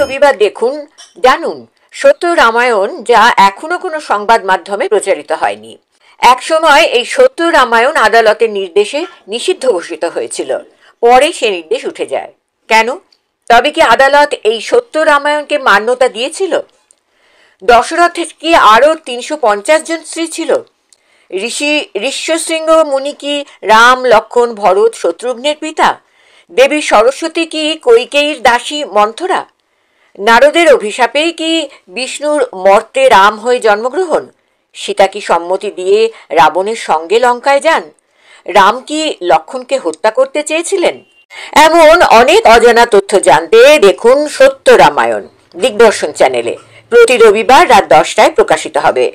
রবিবার দেখুন, জানুন সত্য রামায়ণ, যা এখনো কোনো সংবাদ মাধ্যমে প্রচারিত হয়নি। একসময় এই সত্য রামায়ণ আদালতের নির্দেশে নিষিদ্ধ ঘোষিত হয়েছিল, পরে সে নির্দেশ উঠে যায়। কেন? তবে কি আদালত এই সত্য রামায়ণকে মান্যতা দিয়েছিল? দশরথের কি আরো 350 জন স্ত্রী ছিল? ঋষ্যশৃঙ্গ মুনি কি রাম, লক্ষ্মণ, ভরত, শত্রুঘ্নের পিতা? দেবী সরস্বতী কি কৈকেয়ীর দাসী মন্থরা? নারদের অভিশাপেই কি বিষ্ণুর মর্তে রাম হয়ে জন্মগ্রহণ? সীতা কি সম্মতি দিয়ে রাবণের সঙ্গে লঙ্কায় যান? রাম কি লক্ষ্মণকে হত্যা করতে চেয়েছিলেন? এমন অনেক অজানা তথ্য জানতে দেখুন সত্য রামায়ণ দিগদর্শন চ্যানেলে। প্রতি রবিবার রাত 10টায় প্রকাশিত হবে।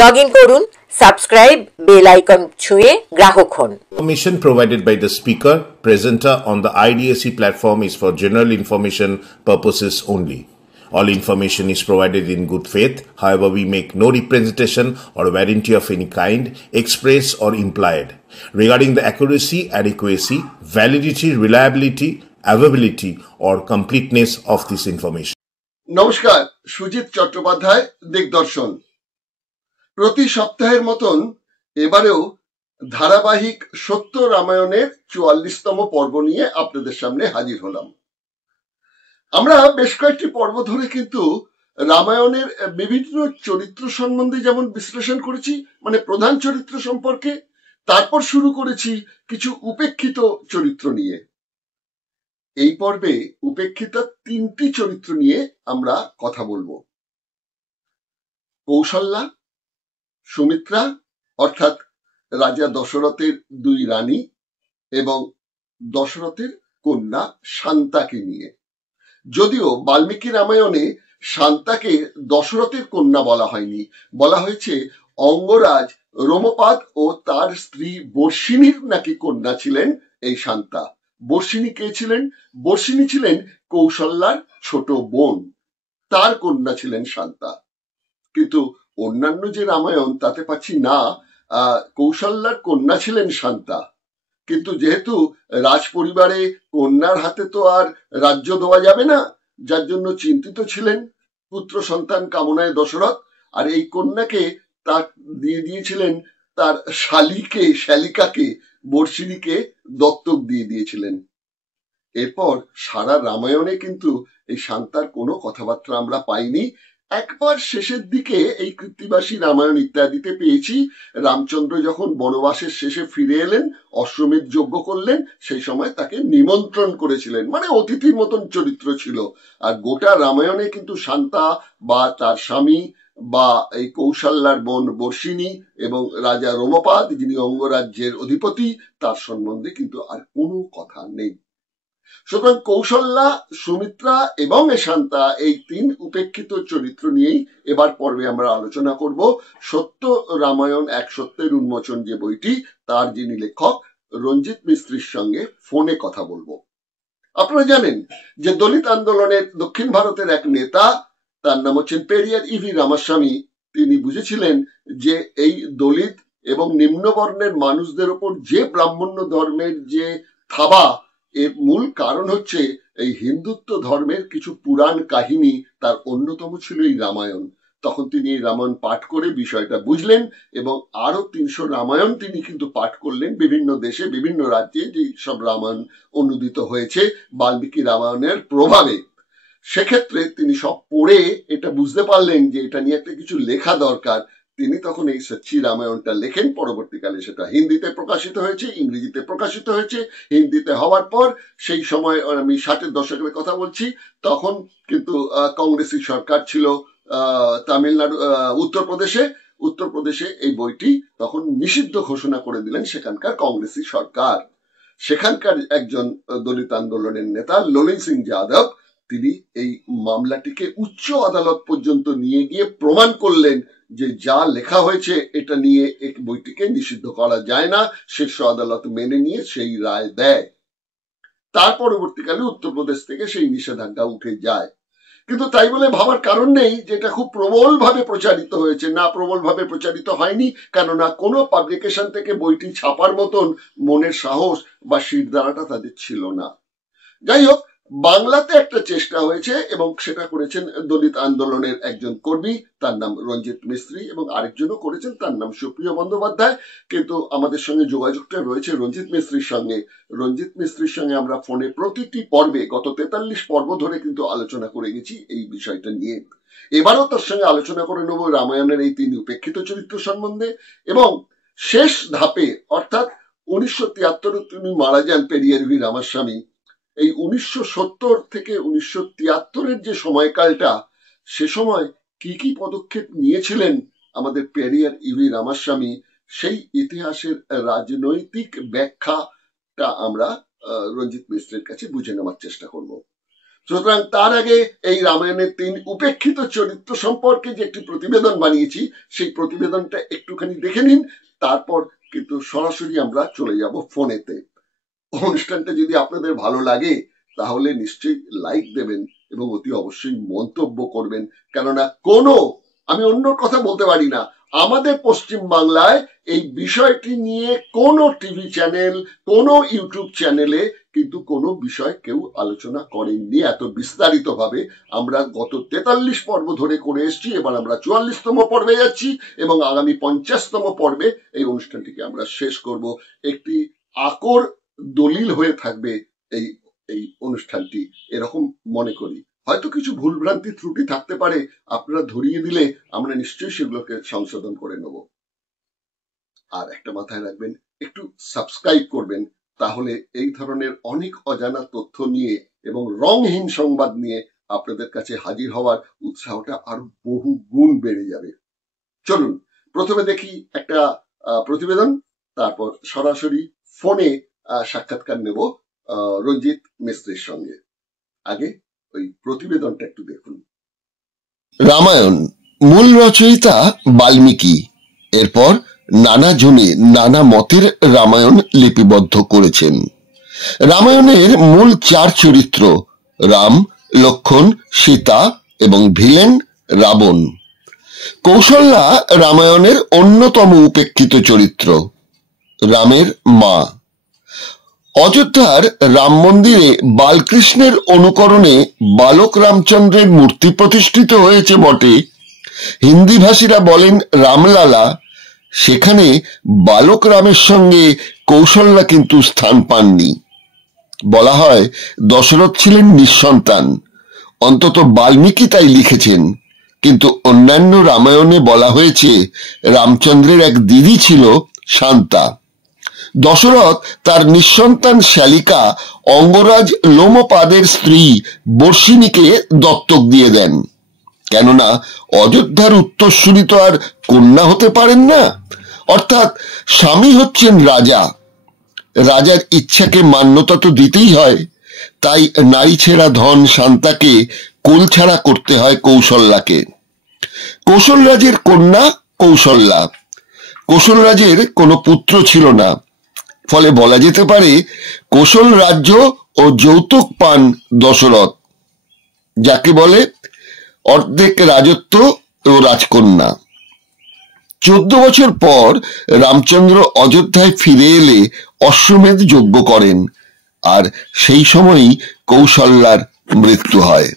লগ ইন করুন, সাবস্ক্রাইব, বেল আইকন ছুঁয়ে গ্রাহক হন। Information provided by the speaker, presenter on the IDSC platform is for general information purposes only. All information is provided in good faith. However, we make no representation or warranty of any kind, express or implied, regarding the accuracy, adequacy, validity, reliability, availability, or completeness of this information. নমস্কার, সুজিত চট্টোপাধ্যায়, দিগদর্শন। প্রতি সপ্তাহের মতন এবারেও ধারাবাহিক সত্য রামায়ণের 44তম পর্ব নিয়ে আপনাদের সামনে হাজির হলাম। আমরা বেশ কয়েকটি পর্ব ধরে কিন্তু রামায়ণের বিভিন্ন চরিত্র সম্বন্ধে যেমন বিশ্লেষণ করেছি, মানে প্রধান চরিত্র সম্পর্কে, তারপর শুরু করেছি কিছু উপেক্ষিত চরিত্র নিয়ে। এই পর্বে উপেক্ষিত 3টি চরিত্র নিয়ে আমরা কথা বলবো। কৌশল্যা, সুমিত্রা অর্থাৎ রাজা দশরথের 2 রানী এবং দশরথের কন্যা শান্তাকে নিয়ে। যদিও বাল্মীকি রামায়ণে শান্তাকে দশরথের কন্যা বলা হয়নি, বলা হয়েছে অঙ্গরাজ রোমপাদ ও তার স্ত্রী বর্ষিণীর নাকি কন্যা ছিলেন এই শান্তা। বর্ষিণী কে ছিলেন? বর্ষিণী ছিলেন কৌশল্যার ছোট বোন, তার কন্যা ছিলেন শান্তা। কিন্তু অন্যান্য যে রামায়ণ তাতে পাচ্ছি না কৌশল্যার কন্যা ছিলেন শান্তা। কিন্তু যেহেতু রাজ পরিবারে কন্যার হাতে তো আর রাজ্য দেওয়া যাবে না, যার জন্য চিন্তিত ছিলেন পুত্র সন্তান কামনায় দশরথ, আর এই কন্যাকে তার দিয়ে দিয়েছিলেন তার শালিকাকে বর্ষিণীকে দত্তক দিয়ে দিয়েছিলেন। এরপর সারা রামায়ণে কিন্তু এই শান্তার কোনো কথাবার্তা আমরা পাইনি। একবার শেষের দিকে এই কৃত্তিবাসী রামায়ণ ইত্যাদিতে পেয়েছি, রামচন্দ্র যখন বনবাসের শেষে ফিরে এলেন, অশ্বমেধ যজ্ঞ করলেন, সেই সময় তাকে নিমন্ত্রণ করেছিলেন, মানে অতিথির মতন চরিত্র ছিল। আর গোটা রামায়ণে কিন্তু শান্তা বা তার স্বামী বা এই কৌশল্যার বোন বর্ষিণী এবং রাজা রোমপাদ, যিনি অঙ্গরাজ্যের অধিপতি, তার সম্বন্ধে কিন্তু আর কোনো কথা নেই। সুতরাং কৌশল্যা, সুমিত্রা এবং শান্তা, এই 3 উপেক্ষিত চরিত্র নিয়েই এবার পর্বে আমরা আলোচনা করব। সত্য রামায়ণ এক সত্যের উন্মোচন যে বইটি, তার যিনি লেখক রঞ্জিত মিস্ত্রির সঙ্গে ফোনে কথা বলবো। আপনারা জানেন যে দলিত আন্দোলনের দক্ষিণ ভারতের এক নেতা, তার নাম হচ্ছেন পেরিয়ার ইভি রামাস্বামী, তিনি বুঝেছিলেন যে এই দলিত এবং নিম্নবর্ণের মানুষদের ওপর যে ব্রাহ্মণ্য ধর্মের যে থাবা, এর মূল কারণ হচ্ছে এই হিন্দুত্ব ধর্মের কিছু পুরাণ কাহিনী, তার অন্যতম ছিল এই রামায়ণ। তখন তিনি এই রামায়ণ পাঠ করে বিষয়টা বুঝলেন এবং আরো 300 রামায়ণ তিনি কিন্তু পাঠ করলেন বিভিন্ন দেশে, বিভিন্ন রাজ্যে যে সব রামায়ণ অনুদিত হয়েছে বাল্মীকি রামায়ণের প্রভাবে। সেক্ষেত্রে তিনি সব পড়ে এটা বুঝতে পারলেন যে এটা নিয়ে একটা কিছু লেখা দরকার। তিনি তখন এই সচ্চি রামায়ণটা লেখেন। পরবর্তীকালে সেটা হিন্দিতে প্রকাশিত হয়েছে, ইংরেজিতে প্রকাশিত হয়েছে। হিন্দিতে হওয়ার পর সেই সময়, আমি 60-এর দশকের কথা বলছি, তখন কিন্তু কংগ্রেসি সরকার ছিল তামিলনাড়ু, উত্তরপ্রদেশে এই বইটি তখন নিষিদ্ধ ঘোষণা করে দিলেন সেখানকার কংগ্রেসি সরকার। সেখানকার একজন দলিত আন্দোলনের নেতা ললিত সিং যাদব, তিনি এই মামলাটিকে উচ্চ আদালত পর্যন্ত নিয়ে গিয়ে প্রমাণ করলেন যে যা লেখা হয়েছে এটা নিয়ে এই বইটিকে নিষিদ্ধ করা যায় না। শীর্ষ আদালত মেনে নিয়ে সেই রায় দেয়। তার পরবর্তীকালে উত্তরপ্রদেশ থেকে সেই নিষেধাজ্ঞা উঠে যায়। কিন্তু তাই বলে ভাবার কারণ নেই যে এটা খুব প্রবল ভাবে প্রচারিত হয়েছে। না, প্রবল ভাবে প্রচারিত হয়নি, কেননা কোনো পাবলিকেশন থেকে বইটি ছাপার মতন মনের সাহস বা শিরদাঁড়াটা তাদের ছিল না। যাই হোক, বাংলাতে একটা চেষ্টা হয়েছে এবং সেটা করেছেন দলিত আন্দোলনের একজন কর্মী, তার নাম রঞ্জিত মিস্ত্রি, এবং আরেকজনও করেছেন, তার নাম সুপ্রিয় বন্দ্যোপাধ্যায়। কিন্তু আমাদের সঙ্গে যোগাযোগটা রয়েছে রঞ্জিত মিস্ত্রির সঙ্গে। রঞ্জিত মিস্ত্রির সঙ্গে আমরা ফোনে প্রতিটি পর্বে গত 43 পর্ব ধরে কিন্তু আলোচনা করে গেছি এই বিষয়টা নিয়ে। এবারও তার সঙ্গে আলোচনা করে নেব রামায়ণের এই 3 উপেক্ষিত চরিত্র সম্বন্ধে। এবং শেষ ধাপে অর্থাৎ 1973 তিনি মারা যান পেরিয়ার ভি রামাস্বামী। এই 1970 থেকে 1973 যে সময়কালটা, সে সময় কি কি পদক্ষেপ নিয়েছিলেন আমাদের পেরিয়ার ইভি রামাস্বামী, সেই ইতিহাসের রাজনৈতিক ব্যাখ্যাটা আমরা রঞ্জিত মিস্ত্রির কাছে বুঝে নেওয়ার চেষ্টা করব। সুতরাং তার আগে এই রামায়ণের 3 উপেক্ষিত চরিত্র সম্পর্কে যে একটি প্রতিবেদন বানিয়েছি, সেই প্রতিবেদনটা একটুখানি দেখে নিন, তারপর কিন্তু সরাসরি আমরা চলে যাব ফোনেতে। অনুষ্ঠানটা যদি আপনাদের ভালো লাগে তাহলে নিশ্চয়ই লাইক দেবেন এবং অতি অবশ্যই মন্তব্য করবেন, কেননা আমি অন্য কথা বলতে পারি না, আমাদের পশ্চিম বাংলায় এই বিষয়টি নিয়ে কোনো টিভি চ্যানেল, কোনো ইউটিউব চ্যানেলে কিন্তু কোনো বিষয় কেউ আলোচনা করেননি এত বিস্তারিত ভাবে। আমরা গত 43 পর্ব ধরে করে এসেছি, এবার আমরা 44তম পর্বে যাচ্ছি এবং আগামী 50তম পর্বে এই অনুষ্ঠানটিকে আমরা শেষ করব। একটি আকর দলিল হয়ে থাকবে এই অনুষ্ঠানটি, এরকম মনে করি। হয়তো কিছু ভুলভ্রান্তি ত্রুটি থাকতে পারে, আপনারা ধরিয়ে দিলে আমরা নিশ্চয়ই সেগুলোকে সংশোধন করে নেব। আর একটা মাথায় রাখবেন, একটু সাবস্ক্রাইব করবেন, তাহলে এই ধরনের অনেক অজানা তথ্য নিয়ে এবং রংহীন সংবাদ নিয়ে আপনাদের কাছে হাজির হওয়ার উৎসাহটা আরো বহু গুণ বেড়ে যাবে। চলুন প্রথমে দেখি একটা প্রতিবেদন, তারপর সরাসরি ফোনে সাক্ষাৎকার নেব রঞ্জিত মিস্ত্রির সঙ্গে। আগে ওই প্রতিবেদনটা একটু দেখুন। রামায়ণ মূল রচয়িতা বাল্মীকি, এরপর নানা জনে নানা মতের রামায়ণ লিপিবদ্ধ করেছেন। রামায়ণের মূল 4 চরিত্র রাম, লক্ষ্মণ, সীতা এবং ভিলেন রাবণ। কৌশল্যা রামায়ণের অন্যতম উপেক্ষিত চরিত্র, রামের মা। অযোধ্যার রাম মন্দিরে বালকৃষ্ণের অনুকরণে বালক রামচন্দ্রের মূর্তি প্রতিষ্ঠিত হয়েছে বটে, হিন্দি ভাষীরা বলেন রামলালা। সেখানে বালক রামের সঙ্গে কৌশল্যা কিন্তু স্থান পাননি। বলা হয় দশরথ ছিলেন নিঃসন্তান, অন্তত বাল্মীকি তাই লিখেছেন, কিন্তু অন্যান্য রামায়ণে বলা হয়েছে রামচন্দ্রের এক দিদি ছিল শান্তা। দশরথ তার নিঃসন্তান শালিকা অঙ্গরাজ লোমপাদের স্ত্রী বর্ষিণীকে দত্তক দিয়ে দেন, কেননা অযোধ্যার উত্তরসূরি তো আর কন্যা হতে পারেন না। অর্থাৎ স্বামী হচ্ছেন রাজা, রাজার ইচ্ছাকে মান্যতা তো দিতেই হয়। তাই নারী ছেড়া ধন শান্তাকে কোলছাড়া করতে হয় কৌশল্যাকে। কৌশলরাজের কন্যা কৌশল্যা। কৌশলরাজের কোনো পুত্র ছিল না, ফলে বলা যেতে পারে কৌশল রাজ্য ও যৌতুক পান দশরথ, যাকে বলে অর্ধেক রাজত্ব ও রাজকন্যা। 14 বছর পর রামচন্দ্র অযোধ্যায় ফিরে এলে অশ্বমেধ যজ্ঞ করেন, আর সেই সময়ই কৌশল্যার মৃত্যু হয়।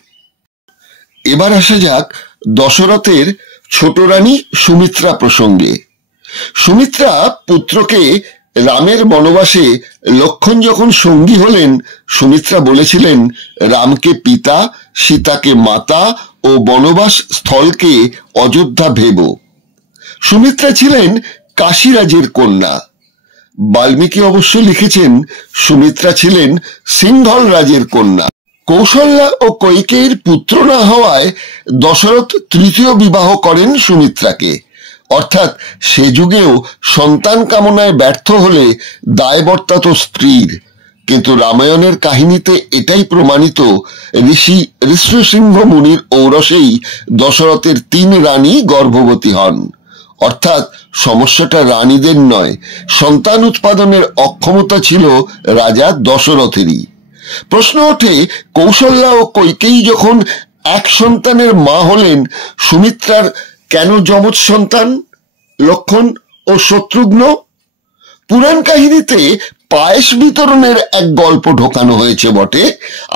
এবার আসা যাক দশরথের ছোট রানী সুমিত্রা প্রসঙ্গে। সুমিত্রা পুত্রকে রামের বনবাসে লক্ষ্মণ যখন সঙ্গী হলেন, সুমিত্রা বলেছিলেন রামকে পিতা, সীতাকে মাতা ও বনবাস স্থলকে অযোধ্যা ভেব। সুমিত্রা ছিলেন কাশীরাজের কন্যা। বাল্মীকি অবশ্য লিখেছেন সুমিত্রা ছিলেন সিংহল রাজের কন্যা। কৌশল্যা ও কৈকেয়ীর পুত্র না হওয়ায় দশরথ তৃতীয় বিবাহ করেন সুমিত্রাকে। অর্থাৎ সে যুগেও সন্তান কামনায় ব্যর্থ হলে দায়বর্তা তো স্ত্রীর। কিন্তু রামায়ণের কাহিনীতে এটাই প্রমাণিত, ঋষি ঋষ্যসিংহ মুনির ঔরসেই দশরথের 3 রানী গর্ভবতী হন। অর্থাৎ সমস্যাটা রানীদের নয়, সন্তান উৎপাদনের অক্ষমতা ছিল রাজা দশরথেরই। প্রশ্ন ওঠে, কৌশল্যা ও কৈকেয়ী যখন এক সন্তানের মা হলেন, সুমিত্রার কেন যমজ সন্তান লক্ষ্মণ ও শত্রুঘ্ন? পুরাণ কাহিনীতে পায়েস বিতরণের এক গল্প ঢোকানো হয়েছে বটে।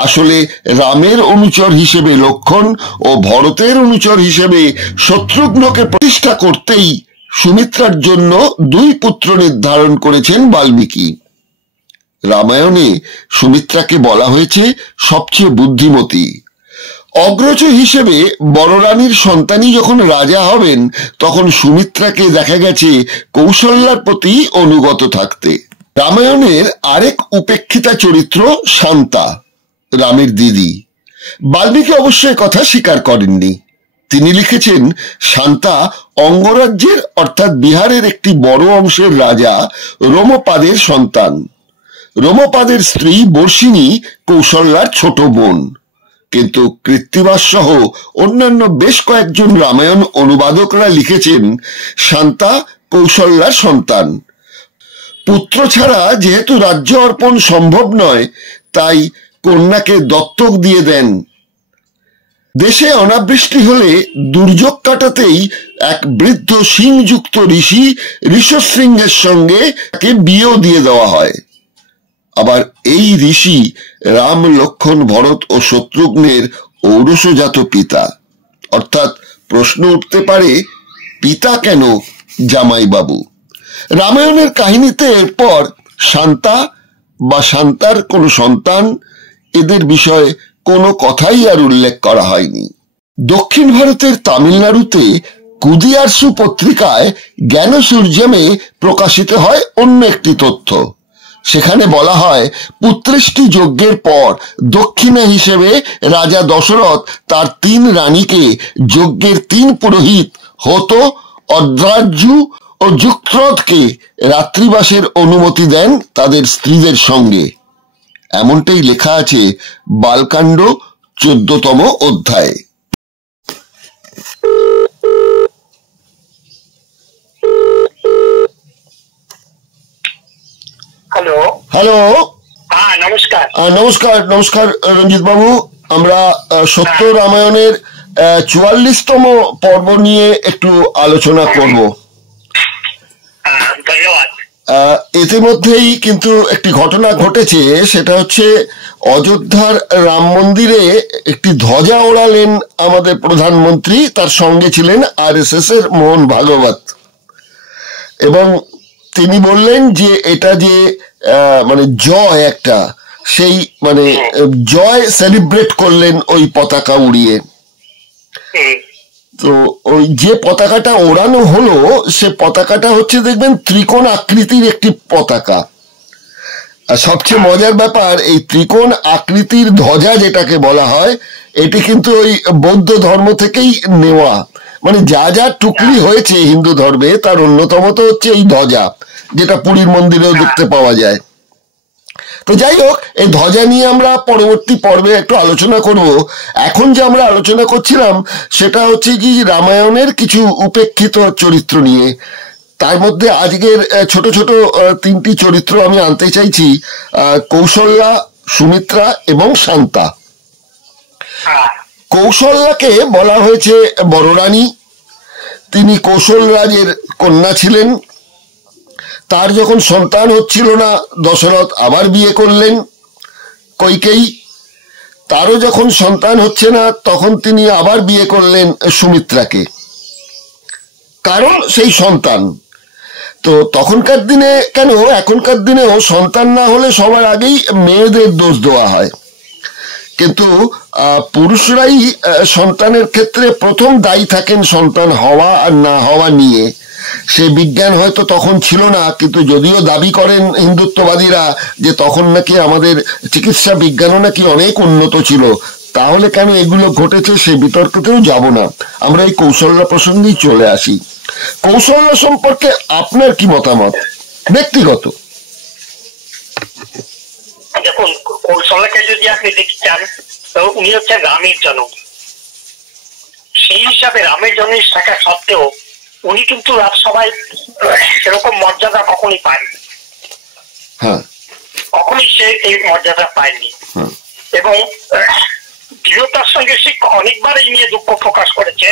আসলে রামের অনুচর হিসেবে লক্ষ্মণ ও ভরতের অনুচর হিসেবে শত্রুঘ্নকে প্রতিষ্ঠা করতেই সুমিত্রার জন্য দুই পুত্র নির্ধারণ করেছেন বাল্মীকি। রামায়ণে সুমিত্রাকে বলা হয়েছে সবচেয়ে বুদ্ধিমতী। অগ্রজ হিসেবে বড় রানীর সন্তানই যখন রাজা হবেন তখন সুমিত্রাকে দেখা গেছে কৌশল্যার প্রতি অনুগত থাকতে। রামায়ণের আরেক উপেক্ষিতা চরিত্র শান্তা, রামের দিদি। বাল্মীকি অবশ্যই কথা স্বীকার করেননি। তিনি লিখেছেন, শান্তা অঙ্গরাজ্যের অর্থাৎ বিহারের একটি বড় অংশের রাজা রোমপাদের সন্তান। রোমপাদের স্ত্রী বর্ষিণী কৌশল্যার ছোট বোন। কিন্তু কৃত্তিবাস সহ অন্যান্য বেশ কয়েকজন রামায়ণ অনুবাদকরা লিখেছেন শান্তা কৌশল্যার সন্তান। পুত্র ছাড়া যেহেতু রাজ্য অর্পণ সম্ভব নয়, তাই কন্যাকে দত্তক দিয়ে দেন। দেশে অনাবৃষ্টি হলে দুর্যোগ কাটাতেই এক বৃদ্ধ সিংযুক্ত ঋষি ঋষশৃঙ্গের সঙ্গে তাকে বিয়েও দিয়ে দেওয়া হয়। আবার এই ঋষি রাম, লক্ষ্মণ, ভরত ও শত্রুঘ্নের ঔরসজাত পিতা। অর্থাৎ প্রশ্ন উঠতে পারে, পিতা কেন জামাইবাবু? রামায়ণের কাহিনীতে এরপর শান্তা বা শান্তার কোনো সন্তান এদের বিষয়ে কোনো কথাই আর উল্লেখ করা হয়নি। দক্ষিণ ভারতের তামিলনাড়ুতে কুদিয়ারসু পত্রিকায় জ্ঞানসূর্যমে প্রকাশিত হয় অন্য একটি তথ্য। সেখানে বলা হয়, পুত্রেষ্টি যজ্ঞের পর দক্ষিণা হিসেবে রাজা দশরথ তার 3 রানীকে যজ্ঞের 3 পুরোহিত হত, অদ্রাজ্যু ও যুক্রথকে রাত্রিবাসের অনুমতি দেন তাদের স্ত্রীদের সঙ্গে। এমনটাই লেখা আছে বালকাণ্ড 14তম অধ্যায়ে। হ্যালো হ্যালো, হ্যাঁ নমস্কার। নমস্কার নমস্কার রঞ্জিত বাবু। আমরা সত্য রামায়ণের 44তম পর্ব নিয়ে একটু আলোচনা করব। ধন্যবাদ। ইতিমধ্যেই কিন্তু একটি ঘটনা ঘটেছে, সেটা হচ্ছে অযোধ্যার রাম মন্দিরে একটি ধ্বজা ওড়ালেন আমাদের প্রধানমন্ত্রী, তার সঙ্গে ছিলেন RSS এর মোহন ভাগবত, এবং তিনি বললেন যে এটা যে মানে জয় একটা, সেই মানে জয় সেলিব্রেট করলেন ওই পতাকা উড়িয়ে। তো ওই যে পতাকাটা ওড়ানো হলো সে পতাকাটা হচ্ছে দেখবেন ত্রিকোণ আকৃতির একটি পতাকা। আর সবচেয়ে মজার ব্যাপার, এই ত্রিকোণ আকৃতির ধ্বজা যেটাকে বলা হয়, এটি কিন্তু ওই বৌদ্ধ ধর্ম থেকেই নেওয়া। মানে যা যা টুকরি হয়েছে হিন্দু ধর্মে তার অন্যতম তো হচ্ছে এই ধ্বজা, যেটা পুরীর মন্দিরেও দেখতে পাওয়া যায়। তো যাই হোক, এই ধ্বজা নিয়ে আমরা পরবর্তী পর্বে একটু আলোচনা করব। এখন যে আমরা আলোচনা করছিলাম সেটা হচ্ছে কি রামায়ণের কিছু উপেক্ষিত চরিত্র নিয়ে। তার মধ্যে আজকের ছোট ছোট 3টি চরিত্র আমি আনতে চাইছি, কৌশল্যা, সুমিত্রা এবং শান্তা। কৌশল্যাকে বলা হয়েছে বড় রানী। তিনি কৌশল রাজের কন্যা ছিলেন। তার যখন সন্তান হচ্ছিল না, দশরথ আবার বিয়ে করলেন কইকেয়ী। তারও যখন সন্তান হচ্ছে না, তখন তিনি আবার বিয়ে করলেন সুমিত্রাকে, কারণ সেই সন্তান। তো তখনকার দিনে কেন, এখনকার দিনেও সন্তান না হলে সবার আগেই মেয়েদের দোষ দেওয়া হয়, কিন্তু পুরুষরাই সন্তানের ক্ষেত্রে প্রথম দায়ী থাকেন সন্তান হওয়া আর না হওয়া নিয়ে। সে বিজ্ঞান হয়তো তখন ছিল না, কিন্তু যদিও দাবি করেন হিন্দুত্ববাদীরা যে তখন নাকি আমাদের চিকিৎসা বিজ্ঞানও নাকি অনেক উন্নত ছিল, তাহলে কেন এগুলো ঘটেছে সে বিতর্কতেও যাব না। আমরা এই কৌশল্যা প্রসঙ্গেই চলে আসি। কৌশল্যা সম্পর্কে আপনার কি মতামত ব্যক্তিগত? দেখুন, কৌশল্যাকে যদি আপনি দেখতে চান, তো উনি হচ্ছেন রামের জনক। সেই হিসাবে রামের জনক থাকা সত্ত্বেও উনি কিন্তু রাজসভায় সেরকম মর্যাদা কখনই পাননি। কখনই সে এই মর্যাদা পায়নি, এবং দৃঢ়তার সঙ্গে সে অনেকবার এই নিয়ে দুঃখ প্রকাশ করেছে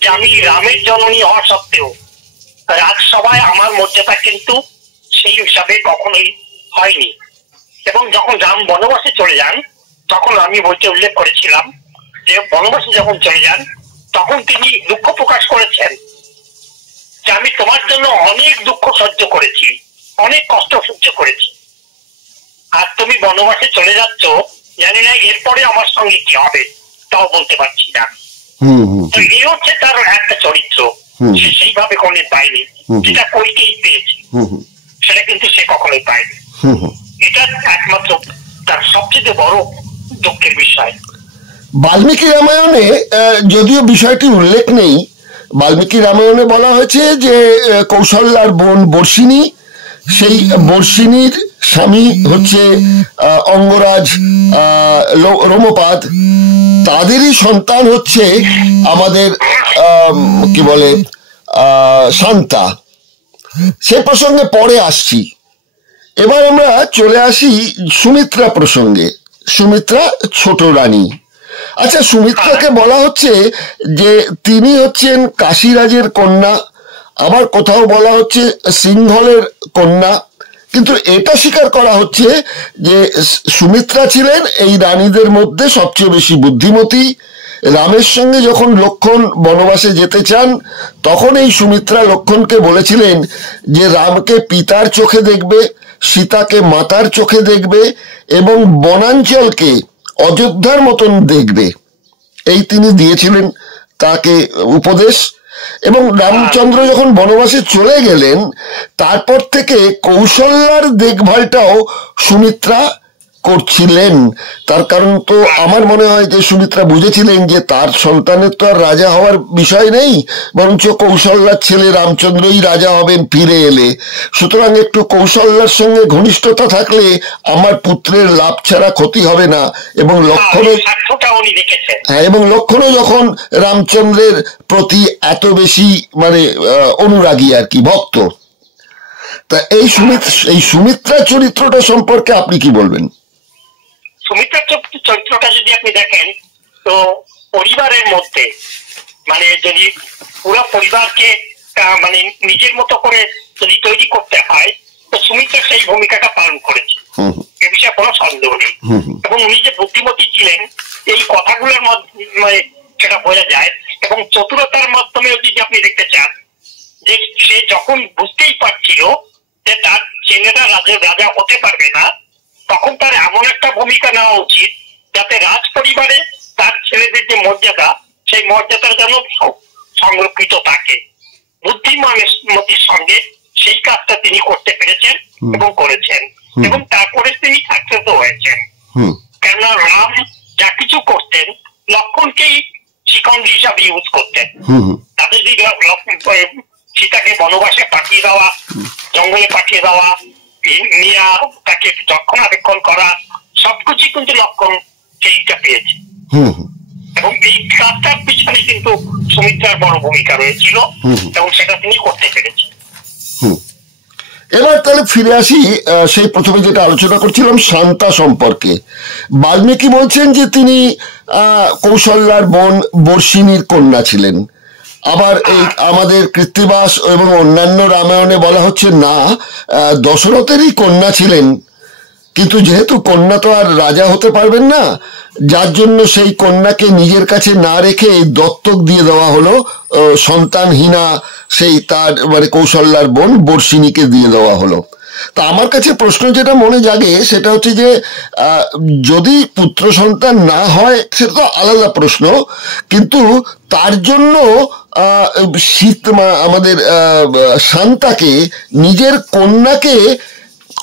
যে আমি রামের জননী হওয়া সত্ত্বেও রাজসভায় আমার মর্যাদা কিন্তু সেই হিসাবে কখনোই হয়নি। এবং যখন রাম বনবাসে চলে যান, তখন আমি বইতে উল্লেখ করেছিলাম যে বনবাসে যখন চলে যান তখন তিনি দুঃখ প্রকাশ করেছেন যে আমি তোমার জন্য অনেক দুঃখ সহ্য করেছি, অনেক কষ্ট সহ্য করেছি, আর তুমি বনবাসে চলে যাচ্ছ, জানি না এরপরে আমার সঙ্গে কি হবে তাও বলতে পারছি না। তো এই হচ্ছে তার একটা চরিত্র, সে সেইভাবে কোনদিন পায়নি, যেটা কইকেই পেয়েছে সেটা কিন্তু সে কখনোই পায়নি। এটা একমাত্র তার সবচেয়ে বড় দুঃখের বিষয়। বাল্মীকি রামায়ণে যদিও বিষয়টি উল্লেখ নেই, বাল্মীকি রামায়ণে বলা হয়েছে যে কৌশল্যার বোন বর্ষিণী, সেই বর্ষিণীর স্বামী হচ্ছে অঙ্গরাজ রোমপাদ, তাদেরই সন্তান হচ্ছে আমাদের কি বলে শান্তা। সে প্রসঙ্গে পরে আসছি। এবার আমরা চলে আসি সুমিত্রা প্রসঙ্গে। সুমিত্রা ছোট রানী। আচ্ছা, সুমিত্রাকে বলা হচ্ছে যে তিনি হচ্ছেন কাশীরাজের কন্যা, আবার কোথাও বলা হচ্ছে সিংহলের কন্যা, কিন্তু এটা স্বীকার করা হচ্ছে যে সুমিত্রা ছিলেন এই রানীদের মধ্যে সবচেয়ে বেশি বুদ্ধিমতী। রামের সঙ্গে যখন লক্ষ্মণ বনবাসে যেতে চান তখন এই সুমিত্রা লক্ষ্মণকে বলেছিলেন যে রামকে পিতার চোখে দেখবে, সীতাকে মাতার চোখে দেখবে এবং বনাঞ্চলকে অযোধ্যার মতন দেখবে, এই তিনি দিয়েছিলেন তাকে উপদেশ। এবং রামচন্দ্র যখন বনবাসে চলে গেলেন তারপর থেকে কৌশল্যার দেখভালটাও সুমিত্রা করছিলেন। তার কারণ তো আমার মনে হয় যে সুমিত্রা বুঝেছিলেন যে তার সন্তানের তো আর রাজা হওয়ার বিষয় নেই, বরঞ্চ কৌশল্যার ছেলে রামচন্দ্রই রাজা হবেন ফিরে এলে। সুতরাং একটু কৌশল্যার সঙ্গে ঘনিষ্ঠতা থাকলে আমার পুত্রের লাভ ছাড়া ক্ষতি হবে না। এবং লক্ষ্মণও যখন রামচন্দ্রের প্রতি এত বেশি মানে অনুরাগী আর কি, ভক্ত, তা এই সুমিত্রা চরিত্রটা সম্পর্কে আপনি কি বলবেন? সুমিত্রার চরিত্রটা যদি আপনি দেখেন তো পরিবারের মধ্যে মানে যদি পুরো পরিবারকে মানে নিজের মতো করে যদি তৈরি করতে হয় তো সুমিত্রা সেই ভূমিকাটা পালন করেছে, এ বিষয়ে কোনো সন্দেহ নেই। এবং উনি যে বুদ্ধিমতী ছিলেন এই কথাগুলোর মধ্যে সেটা বোঝা যায়। এবং চতুরতার মাধ্যমে যদি আপনি দেখতে চান যে সে যখন বুঝতেই পারছিল যে তার ছেলেরা রাজা হতে পারবে না, তখন তার এমন একটা ভূমিকা নেওয়া উচিত যাতে রাজ পরিবারে তার ছেলেদের যে মর্যাদা সেই মর্যাদার যেন সংরক্ষিত থাকে। বুদ্ধিমতির সঙ্গে সেই কাজটা তিনি করতে পেরেছেন এবং করেছেন, এবং তারপরে তিনি সাকসেস হয়েছেন। কেননা রাম যা কিছু করতেন লক্ষ্মণকেই শিখণ্ডী হিসাবে ইউজ করতেন। তাদের যদি সীতাকে বনবাসে পাঠিয়ে দেওয়া, জঙ্গলে পাঠিয়ে দেওয়া, নিয়ে তাকে রক্ষণাবেক্ষণ করা, সবকিছু কিন্তু লক্ষণ সেইটা পেয়েছে। এবং এই কাজটার পিছনে কিন্তু সুমিত্রার বড় ভূমিকা রয়েছিল এবং সেটা তিনি করতে পেরেছেন। এবার তাহলে ফিরে আসি সেই প্রথমে যেটা আলোচনা করছিলাম শান্তা সম্পর্কে। বাল্মীকি বলছেন যে তিনি কৌশল্যার বোন বর্ষিণীর কন্যা ছিলেন। আবার এই আমাদের কৃত্তিবাস এবং অন্যান্য রামায়ণে বলা হচ্ছে না, দশরথেরই কন্যা ছিলেন, কিন্তু যেহেতু কন্যা তো আর রাজা হতে পারবেন না, যার জন্য সেই কন্যাকে নিজের কাছে না রেখে দত্তক দিয়ে দেওয়া হলো, সন্তানহীনা সেই তার মানে কৌশল্যার বোন বর্ষিণীকে দিয়ে দেওয়া হলো। তা আমার কাছে প্রশ্ন যেটা মনে জাগে সেটা হচ্ছে যে যদি পুত্র সন্তান না হয় সেটা তো আলাদা প্রশ্ন, কিন্তু তার জন্য আমাদের শান্তাকে নিজের কন্যাকে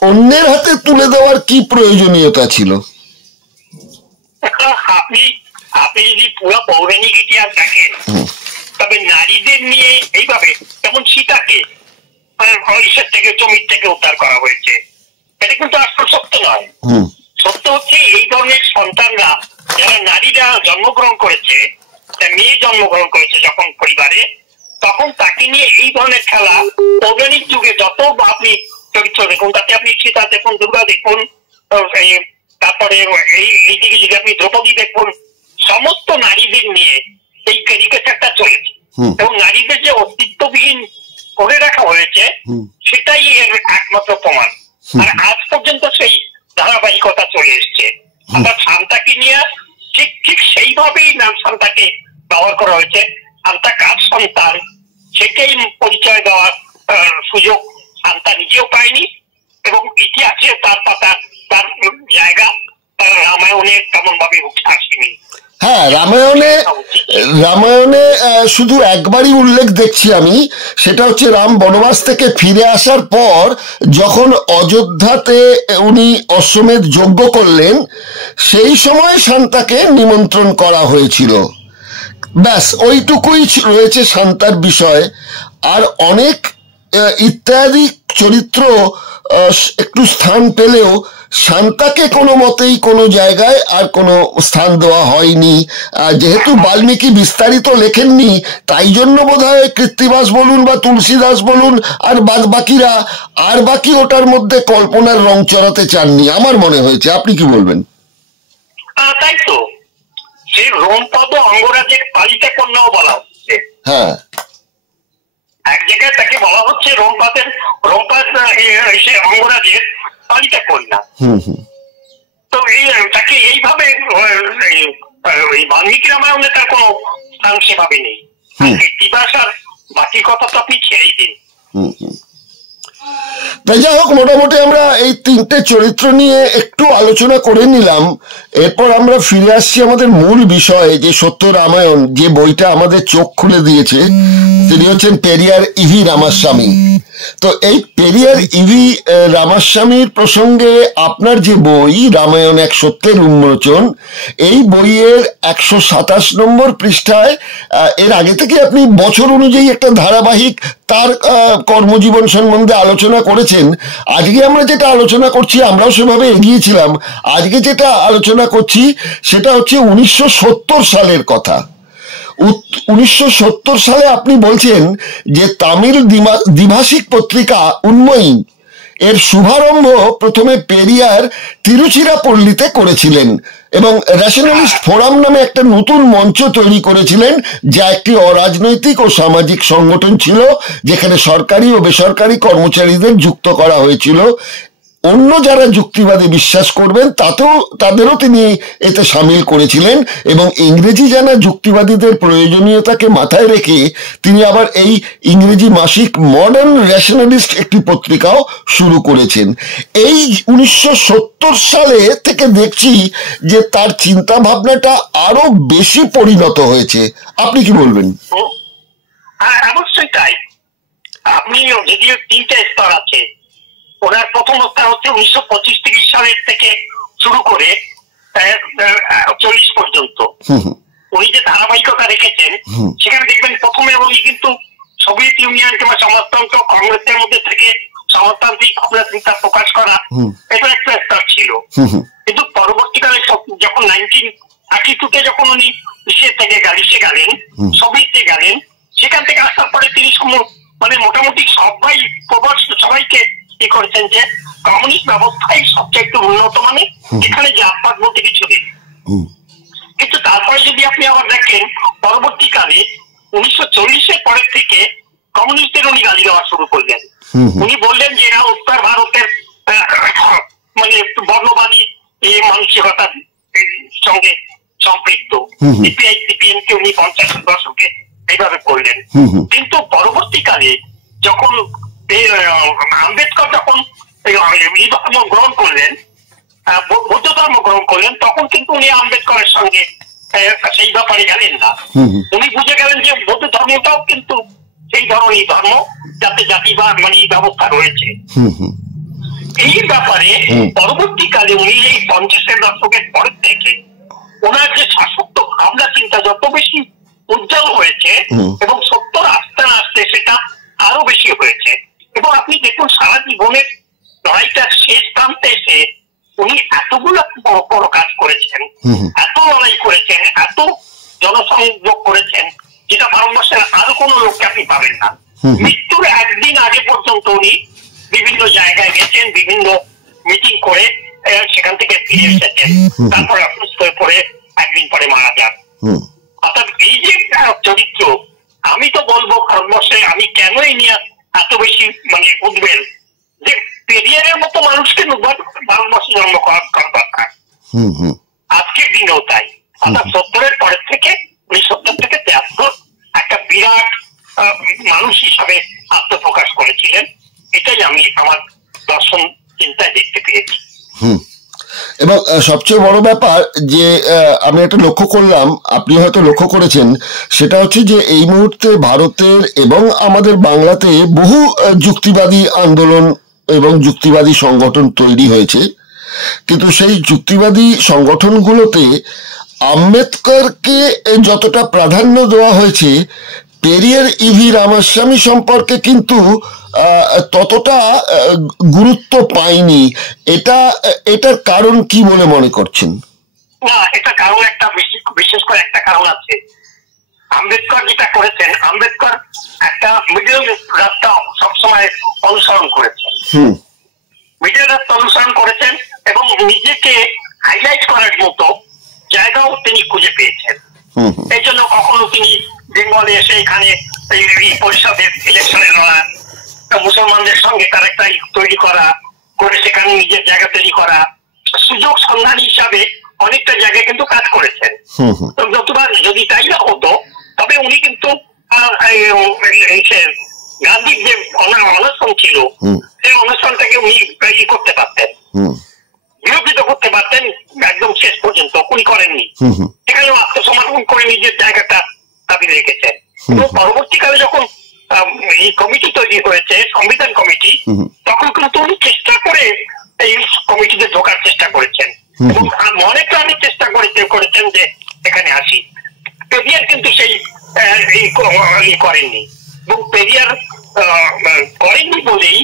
অন্যের হাতে তুলে দেওয়ার কি প্রয়োজনীয়তা ছিল? আপনি যদি পুরো পৌরাণিক ইতিহাস দেখেন তবে নারীদের নিয়ে এইভাবে যেমন সীতাকে ঈশ্বর থেকে জমির থেকে উদ্ধার করা হয়েছে, এটা কিন্তু আসল সত্য নয়। সত্য হচ্ছে এই ধরনের সন্তানরা যারা নারীরা জন্মগ্রহণ করেছে, মেয়ে জন্মগ্রহণ করেছে যখন পরিবারে, তখন তাকে নিয়ে এই ধরনের খেলা পৌরাণিক যুগে যত আপনি চরিত্র দেখুন, তাতে আপনি সীতা দেখুন, দুর্গা দেখুন, তারপরে এইদিকে যদি আপনি দ্রৌপদী দেখুন, সমস্ত নারীদের নিয়ে এই ক্যারিকেচারটা চলেছে এবং নারীদের যে অস্তিত্ববিহীন করে রাখা হয়েছে সেটাই এর একমাত্র প্রমাণ। আর আজ পর্যন্ত সেই ধারাবাহিকতা চলে এসছে। অর্থাৎ শান্তাকে নিয়ে ঠিক ঠিক সেইভাবেই নাম শান্তাকে ব্যবহার করা হয়েছে। শান্তা কার সন্তান সেটাই পরিচয় দেওয়ার সুযোগ শান্তা নিজেও পায়নি, এবং ইতিহাসে তার পাতা তার জায়গা রামায়ণে তেমন ভাবে উঠে আসেনি। হ্যাঁ, রামায়ণে শুধু একবারই উল্লেখ দেখছি আমি, সেটা হচ্ছে রাম বনবাস থেকে ফিরে আসার পর যখন অযোধ্যাতে উনি অশ্বমেধ যজ্ঞ করলেন, সেই সময় শান্তাকে নিমন্ত্রণ করা হয়েছিল। ব্যাস ওইটুকুই রয়েছে শান্তার বিষয়। আর অনেক ইত্যাদি চরিত্র একটু স্থান পেলেও শান্তাকে কোনো মতেই কোনো জায়গায় আর কোনো স্থান দেওয়া হয়নি। যেহেতু বাল্মীকি বিস্তারিত লেখেননি, তাই জন্য বোধহয় কৃত্তিবাস বলুন বা তুলসীদাস বলুন আর বাকিরা আর বাকি ওটার মধ্যে কল্পনার রং চড়াতে চাননি, আমার মনে হয়েছে। আপনি কি বলবেন? তাই তো, সে রোমপদ অঙ্গরাজের পালিতা কন্যাও বলা হচ্ছে। হ্যাঁ, এক জায়গায় তাকে বলা হচ্ছে রোমপাদ সে অঙ্গরাজের পালিতা কন্যা। তো তাকে এইভাবে বাল্মীকি রামায়ণে তার কোনো স্থান সেভাবে নেই। কৃত্তিবাস আর বাকি কথা তো আপনি ছেড়েই দিন। তাই যাই হোক, মোটামুটি আমরা এই তিনটে চরিত্র নিয়ে একটু আলোচনা করে নিলাম। এরপর আমরা ফিরে আসছি আমাদের মূল বিষয়ে, যে সত্য রামায়ণ, যে বইটা আমাদের চোখ খুলে দিয়েছে। তিনি হচ্ছেন পেরিয়ার ইভি রামাস্বামী। তো এই পেরিয়ার ইভি রামাস্বামীর প্রসঙ্গে আপনার যে বই রামায়ণ এক সত্যের উন্মোচন, এই বইয়ের 127 নম্বর পৃষ্ঠায় এর আগে থেকে আপনি বছর অনুযায়ী একটা ধারাবাহিক তার কর্মজীবন সম্বন্ধে আলোচনা করেছেন। আজকে আমরা যেটা আলোচনা করছি, আমরাও সেভাবে এগিয়েছিলাম। আজকে যেটা আলোচনা করছি সেটা হচ্ছে 1970 সালের কথা। 1970 সালে আপনি বলছেন যে তামিল দ্বিভাষিক পত্রিকা উন্ময়ী এর শুভারম্ভ প্রথমে পেরিয়ার তিরুচিরাপল্লীতে করেছিলেন এবং ন্যাশনালিস্ট ফোরাম নামে একটা নতুন মঞ্চ তৈরি করেছিলেন, যা একটি অরাজনৈতিক ও সামাজিক সংগঠন ছিল, যেখানে সরকারি ও বেসরকারি কর্মচারীদের যুক্ত করা হয়েছিল। অন্য যারা যুক্তিবাদে বিশ্বাস করবেন তাদেরও তিনি এতে সামিল করেছিলেন, এবং ইংরেজি জানা যুক্তিবাদীদের প্রয়োজনীয়তাকে মাথায় রেখে তিনি আবার এই ইংরেজি মাসিক মডার্ন ন্যাশনালিস্ট একটি পত্রিকাও শুরু করেছেন। এই 1970 সালে থেকে দেখছি যে তার চিন্তা ভাবনাটা আরো বেশি পরিণত হয়েছে। আপনি কি বলবেন? অবশ্যই তাই। আপনি যদিও তিনটা স্তর আছে, ওনার প্রথম স্তর হচ্ছে 1925-30 সালের থেকে শুরু করে 40 পর্যন্ত উনি যে ধারাবাহিকতা রেখেছেন, সেখানে দেখবেন প্রথমে উনি কিন্তু সোভিয়েত ইউনিয়ন কিংবা সমাজতন্ত্র কংগ্রেসের মধ্যে থেকে সমাজতান্ত্রিক ভাবনা চিন্তা প্রকাশ করা, এটা একটা স্তর ছিল। কিন্তু পরবর্তীকালে যখন 1932-তে যখন উনি ইসে গেলেন সোভিয়েতে গেলেন, সেখান থেকে আসার পরে তিনি মানে মোটামুটি সবাইকে কি করেছেন যে কমিউনিস্ট ব্যবস্থায় সবচেয়ে একটু উন্নত, মানে এখানে যে আপাত বলতে কিছু নেই। কিন্তু তারপরে যদি আপনি আবার দেখেন, পরবর্তীকালে 1940-এর পরের থেকে কমিউনিস্টদের উনি গালি দেওয়া শুরু করলেন। উনি বললেন যে এরা উত্তর ভারতের মানে বর্ণবাদী মানসিকতার সঙ্গে সম্পৃক্ত। সিপিএম কে উনি 50-এর দশকে এইভাবে করলেন। কিন্তু পরবর্তীকালে যখন আম্বেদকর যখন ধর্ম গ্রহণ করলেন, বৌদ্ধ ধর্ম গ্রহণ করলেন, তখন কিন্তু উনি আম্বেদকরের সঙ্গে সেই ব্যাপারে গেলেন না। উনি বুঝে গেলেন যে বৌদ্ধ ধর্মটাও কিন্তু সেই ধরনের ধর্ম, যাতে জাতিবাদ মানে এই ব্যবস্থা রয়েছে। এই ব্যাপারে পরবর্তীকালে উনি এই 50-এর দশকের পরের থেকে ওনার যে শাসক্ত ভাবনা চিন্তা যত বেশি উজ্জ্বল হয়েছে এবং সত্য আস্তে আস্তে সেটা আরো বেশি হয়েছে। এবং আপনি দেখুন সারা জীবনের লড়াইটা শেষ প্রান্তে এসে উনি এতগুলো বড় কাজ করেছেন, এত লড়াই করেছেন, এত জনসংযোগ করেছেন, যেটা ভারতবর্ষের আরো কোনো লোককে আপনি পাবেন না। মৃত্যুর একদিন আগে পর্যন্ত উনি বিভিন্ন জায়গায় গেছেন, বিভিন্ন মিটিং করে সেখান থেকে ফিরে এসেছেন, তারপরে অসুস্থ হয়ে পড়ে একদিন পরে মারা যান। অর্থাৎ এই যে চরিত্র, আমি তো বলবো ভারতবর্ষে আমি কেন এই নিয়ে এত বেশি মানে উদ্বেগ, যে পেরিয়ারের মতো মানুষকে ভারতবর্ষে জন্ম করা দরকার, আজকের দিনেও তাই। অর্থাৎ 70-এর পরের থেকে 1970 থেকে 73 একটা বিরাট মানুষ হিসাবে আত্মপ্রকাশ করেছিলেন। এটাই আমি আমার দর্শন চিন্তায় দেখতে পেয়েছি। এবং সবচেয়ে বড় ব্যাপার যে আমি একটা লক্ষ্য করলাম, আপনি হয়তো লক্ষ্য করেছেন, সেটা হচ্ছে যে এই মুহূর্তে ভারতের এবং আমাদের বাংলাতে বহু যুক্তিবাদী আন্দোলন এবং যুক্তিবাদী সংগঠন তৈরি হয়েছে, কিন্তু সেই যুক্তিবাদী সংগঠনগুলোতে আম্বেদকরকে যতটা প্রাধান্য দেওয়া হয়েছে, পেরিয়ার ইভি রামাস্বামী সম্পর্কে কিন্তু ততটা গুরুত্ব পায়নি। এটার কারণ কি বলে মনে করছেন? না, এটা কারণ একটা বিশেষ করে একটা কারণ আছে। আম্বেদকর যেটা করেছেন, আম্বেদকর একটা মিডল রাস্তা সবসময় অনুসরণ করেছেন, মিডল রাস্তা অনুসরণ করেছেন এবং নিজেকে হাইলাইট করার মতো জায়গাও তিনি খুঁজে পেয়েছেন। এই জন্য কখনো তিনি বেঙ্গলে এসে এখানে পরিষদের ইলেকশনে লড়া, মুসলমানদের সঙ্গে তার একটা তৈরি করা, করে সেখানে নিজের জায়গা তৈরি করা, সুযোগ সন্ধান হিসাবে অনেকটা জায়গায় কিন্তু কাজ করেছেন। যতবার যদি তাই না হতো, তবে উনি কিন্তু গান্ধীর যে অনশন ছিল, সেই অনুষ্ঠানটাকে উনি করতে পারতেন, বিরোধিতা করতে পারতেন একদম শেষ পর্যন্ত। উনি করেননি, সেখানেও আত্মসমর্পণ করে নিজের জায়গাটা দাবি রেখেছেন। এবং পরবর্তীকালে যখন এই কমিটি তৈরি হয়েছে, সংবিধান কমিটি, তখন কিন্তু উনি চেষ্টা করে এই কমিটিতে ঢোকার চেষ্টা করেছেন এবং মনে প্রাণে চেষ্টা করেছেন যে এখানে আসি। পেরিয়ার কিন্তু সেই করেননি, এবং পেরিয়ার করেননি বলেই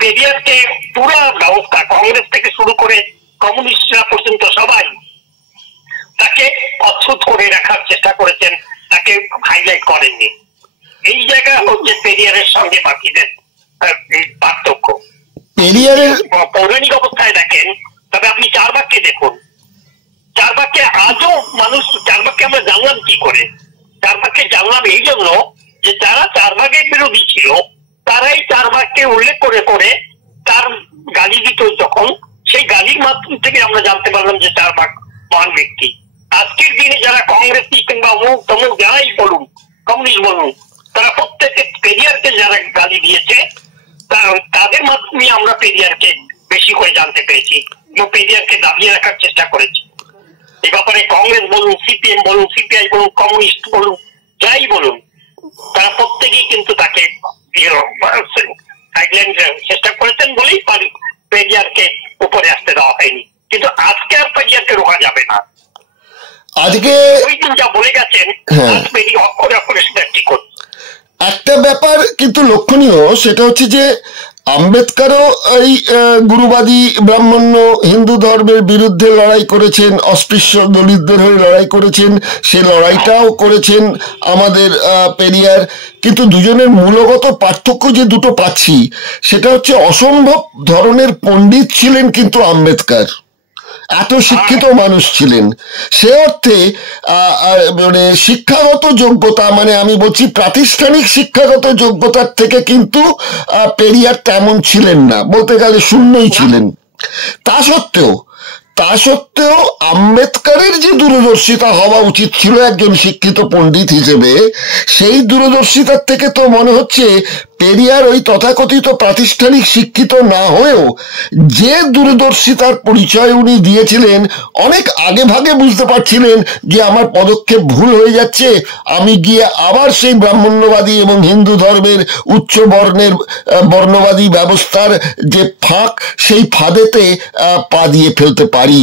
পেরিয়ারকে পুরো ব্যবস্থা, কংগ্রেস থেকে শুরু করে কমিউনিস্টরা পর্যন্ত সবাই তাকে অচ্ছুত করে রাখার চেষ্টা করেছেন, তাকে হাইলাইট করেননি। এই জায়গা হচ্ছে পেরিয়ারের সঙ্গে বাকিদের পার্থক্য। পেরিয়ারের পৌরাণিক অবস্থায় দেখেন, তবে আপনি চারবাককে দেখুন, চারবাককে আজও মানুষ, চারবাককে আমরা জানলাম কি করে? চারবাককে জানলাম এই জন্য যে যারা চারবাকের বিরোধী ছিল, তারাই চারবাককে উল্লেখ করে করে তার গালি দিত যখন, সেই গালির মাধ্যম থেকে আমরা জানতে পারলাম যে চারবাক মহান ব্যক্তি। আজকের দিনে যারা কংগ্রেসী কিংবা অমুক তমুক যারাই বলুন, কমিউনিস্ট বলুন, তারা প্রত্যেকে পেরিয়ারকে যারা গালি দিয়েছে, তাদের মাধ্যমে আমরা পেরিয়ারকে বেশি করে জানতে পেরেছি এবং পেরিয়ারকে দাবিয়ে রাখার চেষ্টা করেছি। এ ব্যাপারে কংগ্রেস বলুন, সিপিএম বলুন, সিপিআই বলুন, কমিউনিস্ট বলুন, যাই বলুন, তারা প্রত্যেকেই কিন্তু তাকে চেষ্টা করেছেন বলেই পেরিয়ারকে উপরে আসতে দেওয়া হয়নি। কিন্তু আজকে আর পেরিয়ারকে রোকা যাবে না। আজকে ওই দিন যা বলে গেছেন, অক্ষরে অক্ষরে সেটা ঠিক হচ্ছে। একটা ব্যাপার কিন্তু লক্ষণীয়, সেটা হচ্ছে যে আম্বেদকরও এই গুরুবাদী ব্রাহ্মণ্য হিন্দু ধর্মের বিরুদ্ধে লড়াই করেছেন, অস্পৃশ্য দলিতদের হয়ে লড়াই করেছেন, সে লড়াইটাও করেছেন আমাদের পেরিয়ার। কিন্তু দুজনের মূলগত পার্থক্য যে দুটো পাচ্ছি, সেটা হচ্ছে অসম্ভব ধরনের পণ্ডিত ছিলেন কিন্তু আম্বেদকর, এত শিক্ষিত মানুষ ছিলেন। সে অর্থে মানে শিক্ষাগত যোগ্যতা, মানে আমি বলছি প্রাতিষ্ঠানিক শিক্ষাগত যোগ্যতার থেকে কিন্তু পেরিয়ার তেমন ছিলেন না, বলতে গেলে শূন্যই ছিলেন। তা সত্ত্বেও আম্বেদকরের যে দূরদর্শিতা হওয়া উচিত ছিল একজন শিক্ষিত পণ্ডিত হিসেবে, সেই দূরদর্শিতার থেকে তো মনে হচ্ছে পেরিয়ার ওই তথাকথিত প্রাতিষ্ঠানিক শিক্ষিত না হয়েও যে দূরদর্শিতার পরিচয় উনি দিয়েছিলেন, অনেক আগে ভাগে বুঝতে পারছিলেন যে আমার পদক্ষেপ ভুল হয়ে যাচ্ছে, আমি গিয়ে আবার সেই ব্রাহ্মণ্যবাদী এবং হিন্দু ধর্মের উচ্চ বর্ণের বর্ণবাদী ব্যবস্থার যে ফাঁক, সেই ফাঁদেতে পা দিয়ে ফেলতে পারি,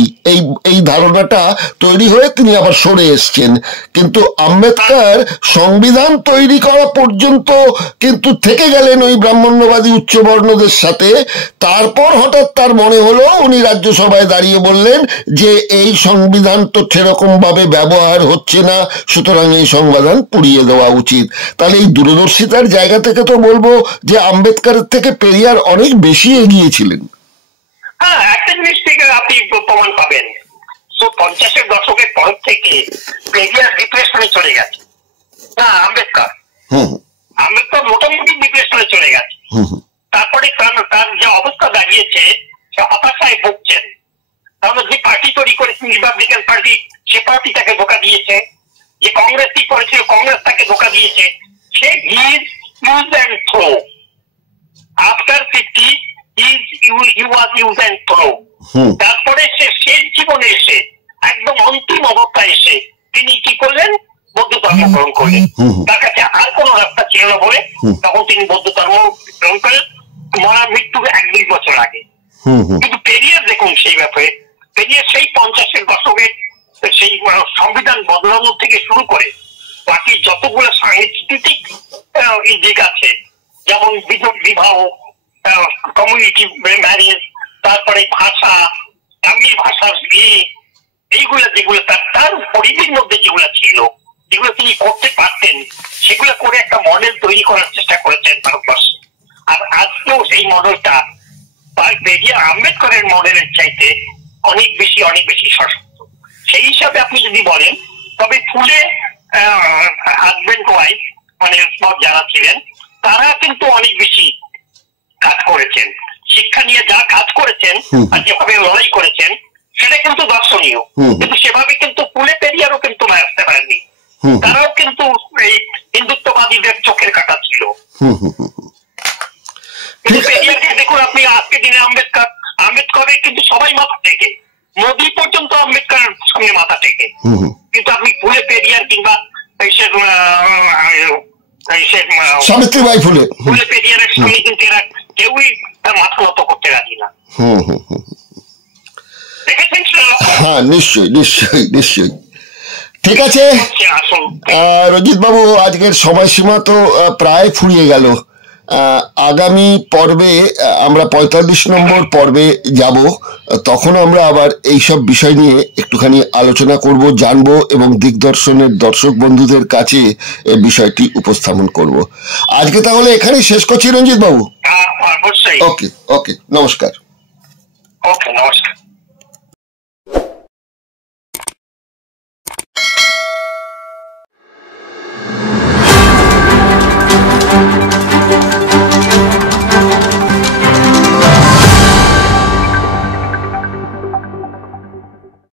এই ধারণাটা তৈরি হয়ে তিনি আবার সরে এসছেন। কিন্তু আম্বেদকর সংবিধান তৈরি করা পর্যন্ত কিন্তু থেকে গেলেন ওই ব্রাহ্মণ্যবাদী উচ্চবর্ণদের সাথে। তারপর হঠাৎ তার মনে হলো, উনি রাজ্যসভায় দাঁড়িয়ে বললেন যে এই সংবিধান তো সেরকম ভাবে ব্যবহার হচ্ছে না, সুতরাং এই সংবিধান পুড়িয়ে দেওয়া উচিত। তাহলে এই দূরদর্শিতার জায়গা থেকে তো বলবো যে আম্বেদকরের থেকে পেরিয়ার অনেক বেশি এগিয়েছিলেন। হ্যাঁ, একটা জিনিস থেকে আপনি প্রমাণ পাবেন, 50-এর দশকের পর থেকে পেরিয়ার ডিপ্রেশনে চলে গেছে। না, আম্বেদকর মোটামুটি ডিপ্রেশনে চলে গেছে। তারপরে তার যে অবস্থা দাঁড়িয়েছে দাঁড়িয়েছে, সে is use and throw. After 50 he was use and throw. তারপরে সে শেষ জীবনে এসে, একদম অন্তিম অবস্থায় এসে তিনি কি করলেন? বৌদ্ধ ধর্ম গ্রহণ করলেন। তার কাছে আর কোন রাস্তা ছিল না বলে তখন তিনি বৌদ্ধ ধর্ম গ্রহণ করেন, মরার মৃত্যুর 1-2 বছর আগে। কিন্তু পেরিয়ার দেখুন সেই ব্যাপারে, পেরিয়ার সেই 50-এর দশকে সেই সংবিধান বদলানো থেকে শুরু করে বাকি যতগুলো সাংস্কৃতিক দিক আছে, যেমন বিবাহ, কমিউনিটি ম্যারেজ, তারপরে ভাষা, তামিল ভাষার এইগুলো যেগুলো তার পরিধির মধ্যে যেগুলো ছিল, যেগুলো তিনি করতে পারতেন, সেগুলো করে একটা মডেল তৈরি করার চেষ্টা করেছেন ভারতবর্ষে। আর আজকেও সেই মডেলটা পেরিয়ার আম্বেদকরের মডেলের চাইতে অনেক বেশি সশক্ত। সেই হিসাবে আপনি যদি বলেন, তবে ফুলে হাজবেন্ড ওয়াইফ মানে যারা ছিলেন তারা কিন্তু অনেক বেশি কাজ করেছেন। শিক্ষা নিয়ে যা কাজ করেছেন আর যেভাবে লড়াই করেছেন সেটা কিন্তু দর্শনীয়, কিন্তু সেভাবে কিন্তু ফুলে পেরিয়ারও কিন্তু আসতে পারেননি। তারাও কিন্তু এই হিন্দুত্ববাদীদের চোখের কাটা ছিল। কিন্তু পেরিয়ারকে দেখুন আপনি, আজকে দিনে আম্বেদকরের কিন্তু সবাই মাথা টেকে, মোদী পর্যন্ত আম্বেদকরের সামনে মাথা টেকে, কিন্তু আপনি ফুলে পেরিয়ার কিংবা সাবিত্রীবাই ফুলে পেরিয়ারের সামনে কিন্তু এরা কেউই মাথা নত করতে রাজি না। দেখেছেন? হ্যাঁ, নিশ্চয়ই। ঠিক আছে রঞ্জিত বাবু, আজকের সময়সীমা তো প্রায় ফুরিয়ে গেল। আগামী পর্বে আমরা 45 নম্বর পর্বে যাব, তখন আমরা আবার এইসব বিষয় নিয়ে একটুখানি আলোচনা করব, জানবো এবং দিগদর্শনের দর্শক বন্ধুদের কাছে এই বিষয়টি উপস্থাপন করব। আজকে তাহলে এখানেই শেষ করছি রঞ্জিত বাবু। অবশ্যই। ওকে, নমস্কার। নমস্কার।